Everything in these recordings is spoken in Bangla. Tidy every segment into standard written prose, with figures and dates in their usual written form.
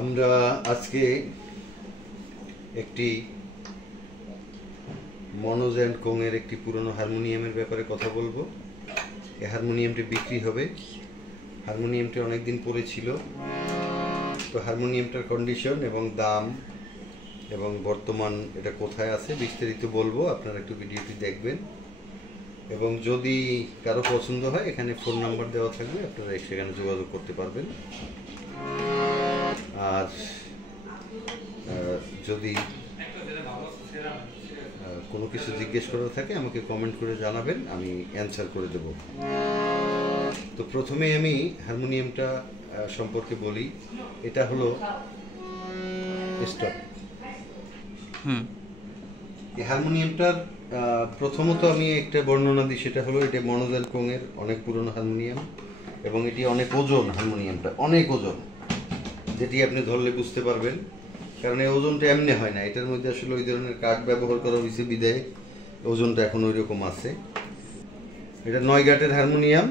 আমরা আজকে একটি মনোজ অ্যান্ড কোংয়ের একটি পুরনো হারমোনিয়ামের ব্যাপারে কথা বলবো। এই হারমোনিয়ামটি বিক্রি হবে। হারমোনিয়ামটি অনেকদিন পরে ছিল, তো হারমোনিয়ামটার কন্ডিশন এবং দাম এবং বর্তমান এটা কোথায় আছে বিস্তারিত বলবো। আপনারা একটু ভিডিওটি দেখবেন এবং যদি কারো পছন্দ হয় এখানে ফোন নাম্বার দেওয়া থাকবে, আপনারা সেখানে যোগাযোগ করতে পারবেন। আর যদি কোনো কিছু জিজ্ঞেস করার থাকে আমাকে কমেন্ট করে জানাবেন, আমি অ্যান্সার করে দেব। তো প্রথমে আমি হারমোনিয়ামটা সম্পর্কে বলি। এটা হলো স্টক। এই হারমোনিয়ামটার প্রথমত আমি একটা বর্ণনা দিই, সেটা হলো এটা মনোজ অ্যান্ড কোংয়ের অনেক পুরনো হারমোনিয়াম এবং এটি অনেক ওজন। হারমোনিয়ামটা অনেক ওজন, যেটি আপনি ধরলে বুঝতে পারবেন, কারণ এই ওজনটা এমনি হয় না। এটার মধ্যে আসলে ওই ধরনের কাঠ ব্যবহার করা হয়েছে বিধায় ওজনটা এখন ওই রকম আছে। এটা 9 গাটের হারমোনিয়াম।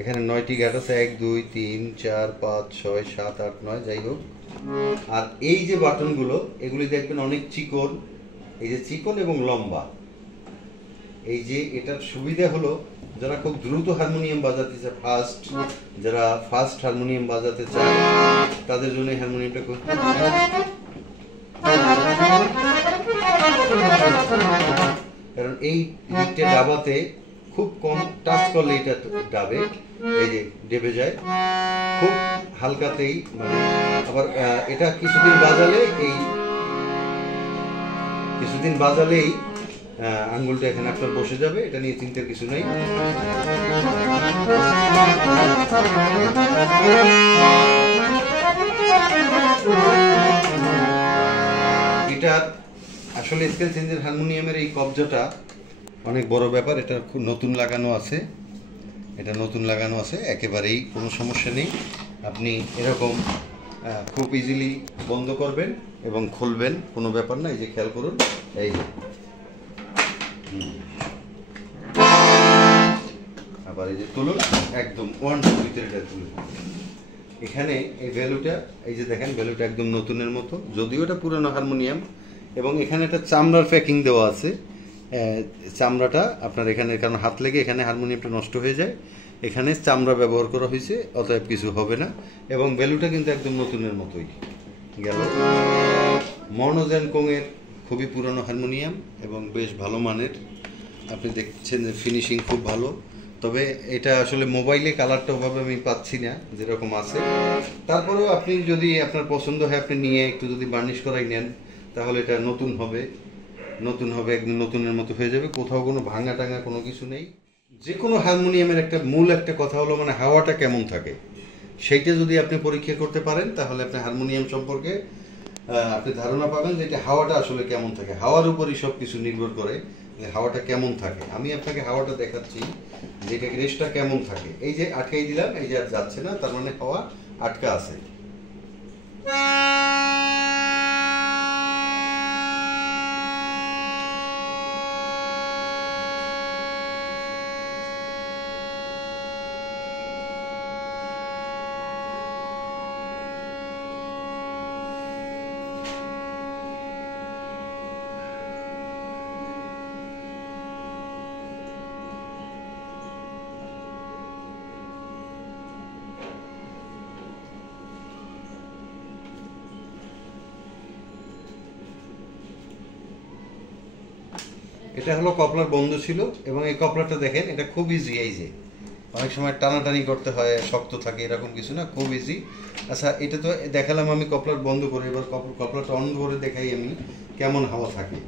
এখানে 9টি গাট আছে, 1 2 3 4 5 6 7 8 9, যাই হোক। আর এই যে বাটনগুলো, এগুলি দেখবেন অনেক চিকন, এই যে চিকন এবং লম্বা। এই যে এটার সুবিধা হলো যারা খুব দ্রুত হারমোনিয়াম বাজাতে চায়, যারা ফাস্ট হারমোনিয়াম বাজাতে চায় তাদের জন্য এই হারমোনিয়ামটা খুব, কারণ এই লিডটা ডাবাতে খুব কম টাচ করলে এটা ডাবে, এই যে ডেবে যায় খুব হালকাতেই। মানে আবার এটা কিছুদিন বাজালেই আঙ্গুলটা এখানে আপনার বসে যাবে, এটা নিয়ে চিন্তার কিছু নেই। এটা আসলে স্কেল চেঞ্জের হারমোনিয়ামের এই কবজাটা অনেক বড় ব্যাপার। এটা খুব নতুন লাগানো আছে, একেবারেই কোনো সমস্যা নেই। আপনি এরকম খুব ইজিলি বন্ধ করবেন এবং খুলবেন, কোনো ব্যাপার না। এই যে খেয়াল করুন, এই যে আবার এই যে তুলুন, একদম 1 2 ভিতরে এটা তুলুন। এখানে এই ভ্যালুটা, এই যে দেখেন ভ্যালুটা একদম নতুনের মতো, যদিও এটা পুরনো হারমোনিয়াম। এবং এখানে একটা চামড়ার প্যাকিং দেওয়া আছে। চামড়াটা আপনার এখানে, কারণ হাত লেগে এখানে হারমোনিয়ামটা নষ্ট হয়ে যায়, এখানে চামড়া ব্যবহার করা হয়েছে, অতএব কিছু হবে না। এবং ভ্যালুটা কিন্তু একদম নতুনের মতোই গেল। মনোজ অ্যান্ড কোংয়ের খুবই পুরনো হারমোনিয়াম এবং বেশ ভালো মানের। আপনি দেখছেন যে ফিনিশিং খুব ভালো, তবে এটা আসলে মোবাইলে কালারটা ওভাবে আমি পাচ্ছি না যেরকম আছে। তারপরেও আপনি যদি আপনার পছন্দ হয়, আপনি নিয়ে একটু যদি বার্নিশ করাই নেন, তাহলে এটা নতুন হবে, একদম নতুনের মতো হয়ে যাবে। কোথাও কোনো ভাঙা টাঙা কোনো কিছু নেই। যে কোনো হারমোনিয়ামের একটা কথা হলো, মানে হাওয়াটা কেমন থাকে সেইটা যদি আপনি পরীক্ষা করতে পারেন, তাহলে আপনি হারমোনিয়াম সম্পর্কে আপনি ধারণা পাবেন যে এটা হাওয়াটা আসলে কেমন থাকে। হাওয়ার উপরই সব কিছু নির্ভর করে যে হাওয়াটা কেমন থাকে। আমি আপনাকে হাওয়াটা দেখাচ্ছি যে এটা রেসটা কেমন থাকে। এই যে আটকাই দিলাম, এই যে আর যাচ্ছে না, তার মানে হাওয়া আটকা আছে। এটা হলো কপলার বন্ধ ছিল এবং এই কপলারটা দেখেন, এটা খুব ইজি। এই যে অনেক সময় টানাটানি করতে হয়, শক্ত থাকে, এরকম কিছু না, খুব ইজি। আচ্ছা, এটা তো দেখালাম আমি কপলার বন্ধ করে, এবার কপলারটা অন করে দেখাই আমি কেমন হাওয়া থাকে।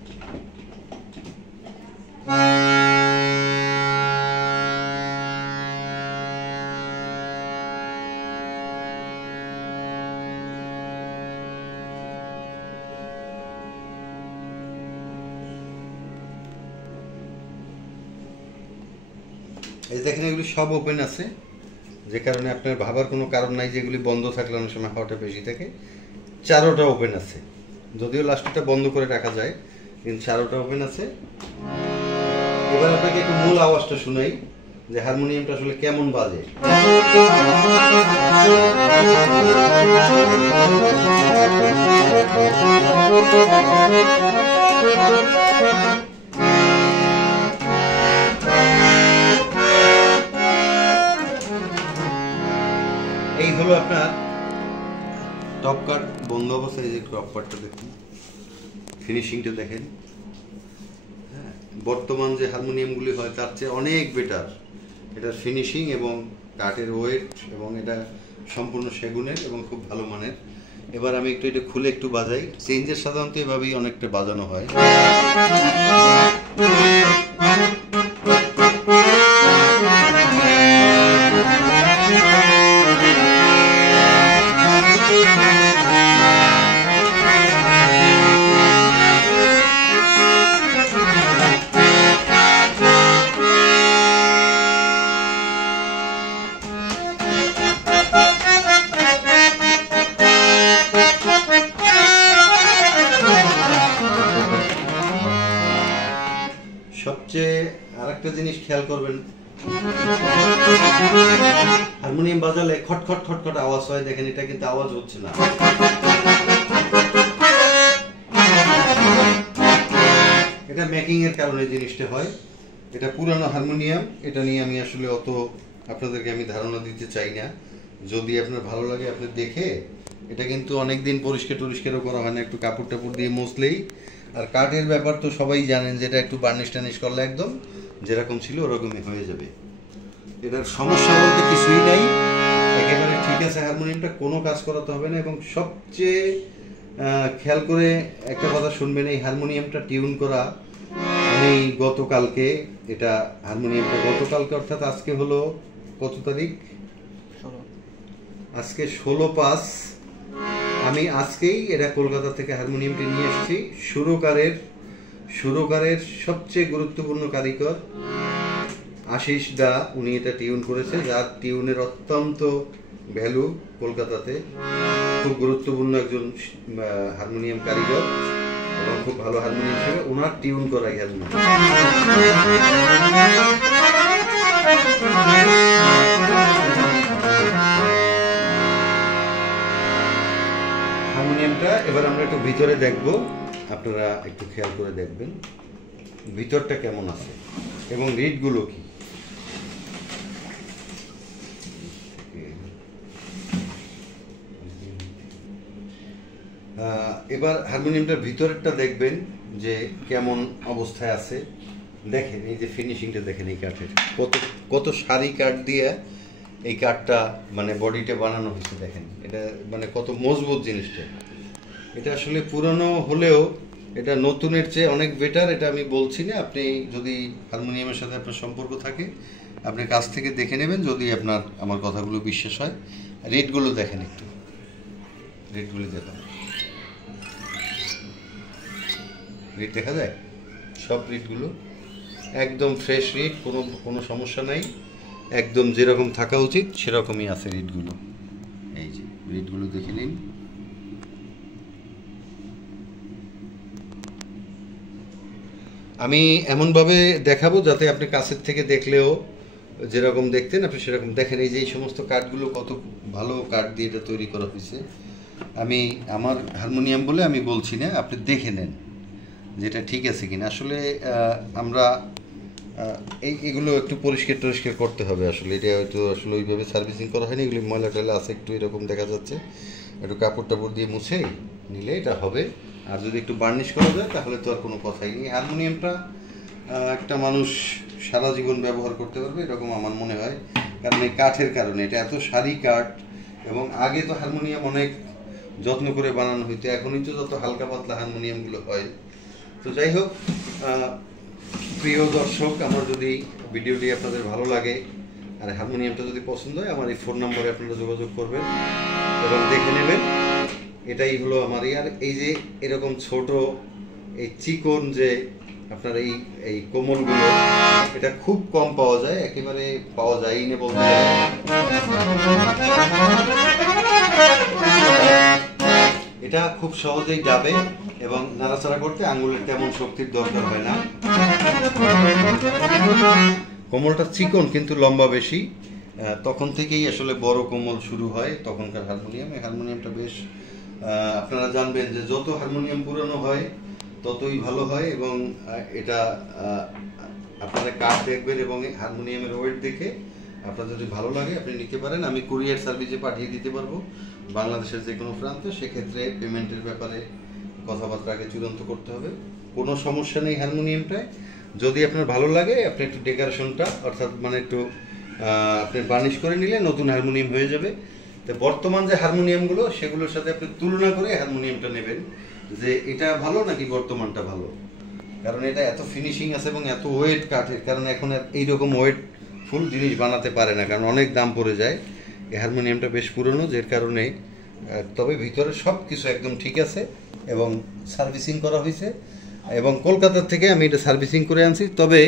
এই দেখেন এগুলি সব ওপেন আছে, যে কারণে আপনার ভাবার কোনো কারণ নাই যেগুলি বন্ধ থাকলে অনেক সময় হাওয়াটা বেশি থাকে। 4টা ওপেন আছে, যদিও লাস্টটা বন্ধ করে রাখা যায়, কিন্তু 4টা ওপেন আছে। এবার আপনাকে একটু মূল আওয়াজটা শুনাই। যে হারমোনিয়ামটা আসলে কেমন বাজে। এই হলো আপনার টপ কাট বন্ধ অবস্থায়, যে টপ কাটটা দেখুন, ফিনিশিংটা দেখেন। হ্যাঁ, বর্তমান যে হারমোনিয়ামগুলি হয় তার চেয়ে অনেক বেটার এটার ফিনিশিং এবং কাঠের ওয়েট, এবং এটা সম্পূর্ণ সেগুনের এবং খুব ভালো মানের। এবার আমি একটু এটা খুলে একটু বাজাই। চেঞ্জের সাধারণত এভাবেই অনেকটা বাজানো হয়। সবচেয়ে আরেকটা জিনিস খেয়াল করবেন, হারমোনিয়াম বাজালে খটখট খটখট আওয়াজ হয়, দেখেন এটা কিন্তু আওয়াজ হচ্ছে না। এটা মেকিং এর কারণে জিনিসটা হয়। এটা পুরানো হারমোনিয়াম, এটা নিয়ে আমি আসলে অত আপনাদেরকে আমি ধারণা দিতে চাই না। যদি আপনার ভালো লাগে আপনি দেখে, এটা কিন্তু অনেকদিন পরিষ্কারও করা হয় না, একটু কাপড় টাপড় দিয়ে মুছলেই। আর কাঠের ব্যাপার তো সবাই জানেন, যেটা একটু বার্নিশ টার্নিশ করলে একদম যেরকম ছিল ওরকমই হয়ে যাবে। এটার সমস্যা বলতে কিছুই নাই, একেবারে ঠিক আছে। হারমোনিয়ামটা কোনো কাজ করাতে হবে না। এবং সবচেয়ে খেয়াল করে একটা কথা শুনবেন, এই হারমোনিয়ামটা টিউন করা আমি গতকালকে, এটা হারমোনিয়ামটা গতকালকে অর্থাৎ আজকে হলো কত তারিখ, আজকে 16/5, আমি আজকেই এটা কলকাতা থেকে হারমোনিয়ামটি নিয়ে এসেছি। সুরকারের সবচেয়ে গুরুত্বপূর্ণ কারিগর আশিস দা, উনি এটা টিউন করেছে, যার টিউনের অত্যন্ত ভ্যালু কলকাতাতে। খুব গুরুত্বপূর্ণ একজন হারমোনিয়াম কারিগর এবং খুব ভালো হারমোনিয়াম হিসেবে ওনার টিউন করাই হারমোনিয়ামটা। এবার আমরা একটু ভিতরে দেখব, আপনারা একটু খেয়াল করে দেখবেন ভিতরটা কেমন আছে এবং রিডগুলো কি। এবার হারমোনিয়ামটার ভিতরেরটা দেখবেন যে কেমন অবস্থায় আছে। দেখেন এই যে ফিনিশিংটা দেখেন, এই কাঠের কত সারি কাঠ দিয়ে এই কাঠটা মানে বডিটা বানানো হয়েছে। দেখেন এটা মানে কত মজবুত জিনিসটা। এটা আসলে পুরনো হলেও এটা নতুনের চেয়ে অনেক বেটার, এটা আমি বলছি না। আপনি যদি হারমোনিয়ামের সাথে আপনার সম্পর্ক থাকে, আপনি কাছ থেকে দেখে নেবেন যদি আপনার আমার কথাগুলো বিশ্বাস হয়। রেটগুলো দেখেন, একটু রেটগুলো দেখেন, রিড দেখা যায়, সব রিডগুলো একদম ফ্রেশ রিড, কোনো সমস্যা নাই, একদম যেরকম থাকা উচিত সেরকমই আছে রিডগুলো। এই যে রিডগুলো দেখে নিন। আমি এমনভাবে দেখাবো যাতে আপনি কাছের থেকে দেখলেও যেরকম দেখতেন আপনি সেরকম দেখেন। এই যে এই সমস্ত কাঠগুলো কত ভালো কাঠ দিয়ে এটা তৈরি করা হয়েছে। আমি আমার হারমোনিয়াম বলে আমি বলছি না, আপনি দেখে নেন যেটা ঠিক আছে কিনা। আসলে আমরা এগুলো একটু পরিষ্কার করতে হবে। আসলে এটা হয়তো আসলে ওইভাবে সার্ভিসিং করা হয়নি, এগুলি ময়লা টয়লা আছে একটু, এরকম দেখা যাচ্ছে। একটু কাপড় টাপড় দিয়ে মুছে নিলে এটা হবে। আর যদি একটু বার্নিশ করা যায় তাহলে তো আর কোনো কথাই নেই। হারমোনিয়ামটা একটা মানুষ সারা জীবন ব্যবহার করতে পারবে এরকম আমার মনে হয়, কারণ এই কাঠের কারণে। এটা এত সারি কাঠ, এবং আগে তো হারমোনিয়াম অনেক যত্ন করে বানানো হইতো, এখনই তো যত হালকা পাতলা হারমোনিয়ামগুলো হয়। তো যাই হোক, প্রিয় দর্শক, আমার যদি ভিডিওটি আপনাদের ভালো লাগে আর হারমোনিয়ামটা যদি পছন্দ হয়, আমার এই ফোন নম্বরে আপনারা যোগাযোগ করবেন এবং দেখে নেবেন। এটাই হলো আমার। আর এই যে এরকম ছোট এই চিকন যে আপনার এই কোমলগুলো, এটা খুব কম পাওয়া যায়, একেবারে পাওয়া যায়ই না বলতে গেলে। এটা খুব সহজেই যাবে এবং নাড়াচাড়া করতে আঙ্গুলের তেমন শক্তির দরকার হয় না। কোমলটা চিকন কিন্তু লম্বা বেশি, তখন থেকেই আসলে বড় কোমল শুরু হয় তখনকার হারমোনিয়াম। এই হারমোনিয়ামটা বেশ আপনারা জানবেন যে যত হারমোনিয়াম পুরানো হয় ততই ভালো হয়, এবং এটা আপনারা কাঠ দেখবেন এবং হারমোনিয়ামের ওয়েট দেখে আপনার যদি ভালো লাগে আপনি নিতে পারেন। আমি কুরিয়ার সার্ভিসে পাঠিয়ে দিতে পারবো বাংলাদেশের যে কোনো প্রান্তে। সেক্ষেত্রে পেমেন্টের ব্যাপারে কথাবার্তা আগে চূড়ান্ত করতে হবে। কোনো সমস্যা নেই হারমোনিয়ামটায়। যদি আপনার ভালো লাগে আপনি একটু ডেকোরেশনটা অর্থাৎ মানে একটু আপনি বার্নিশ করে নিলে নতুন হারমোনিয়াম হয়ে যাবে। তো বর্তমান যে হারমোনিয়ামগুলো সেগুলোর সাথে আপনি তুলনা করে হারমোনিয়ামটা নেবেন যে এটা ভালো নাকি বর্তমানটা ভালো, কারণ এটা এত ফিনিশিং আছে এবং এত ওয়েট কাঠের, কারণ এখন আর এইরকম ওয়েট ফুল জিনিস বানাতে পারে না, কারণ অনেক দাম পড়ে যায়। এই হারমোনিয়ামটা বেশ পুরনো, যে কারণে তবে ভিতরে সব কিছু একদম ঠিক আছে এবং সার্ভিসিং করা হয়েছে, এবং কলকাতার থেকে আমি এটা সার্ভিসিং করে আনছি। তবে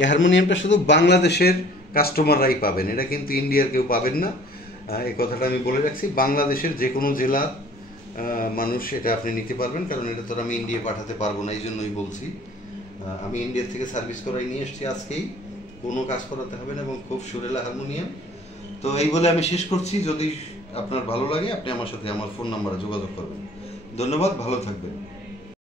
এই হারমোনিয়ামটা শুধু বাংলাদেশের কাস্টমাররাই পাবেন, এটা কিন্তু ইন্ডিয়ার কেউ পাবেন না। এই কথাটা আমি বলে রাখছি, বাংলাদেশের যে কোনো জেলার মানুষ এটা আপনি নিতে পারবেন, কারণ এটা তো আমি ইন্ডিয়া পাঠাতে পারবো না, এই জন্যই বলছি। আমি ইন্ডিয়া থেকে সার্ভিস করাই নিয়ে এসেছি আজকেই, কোনো কাজ করাতে হবে না এবং খুব সুরেলা হারমোনিয়াম। তো এই বলে আমি শেষ করছি। যদি আপনার ভালো লাগে আপনি আমার সাথে আমার ফোন নাম্বারে যোগাযোগ করবেন। ধন্যবাদ, ভালো থাকবেন।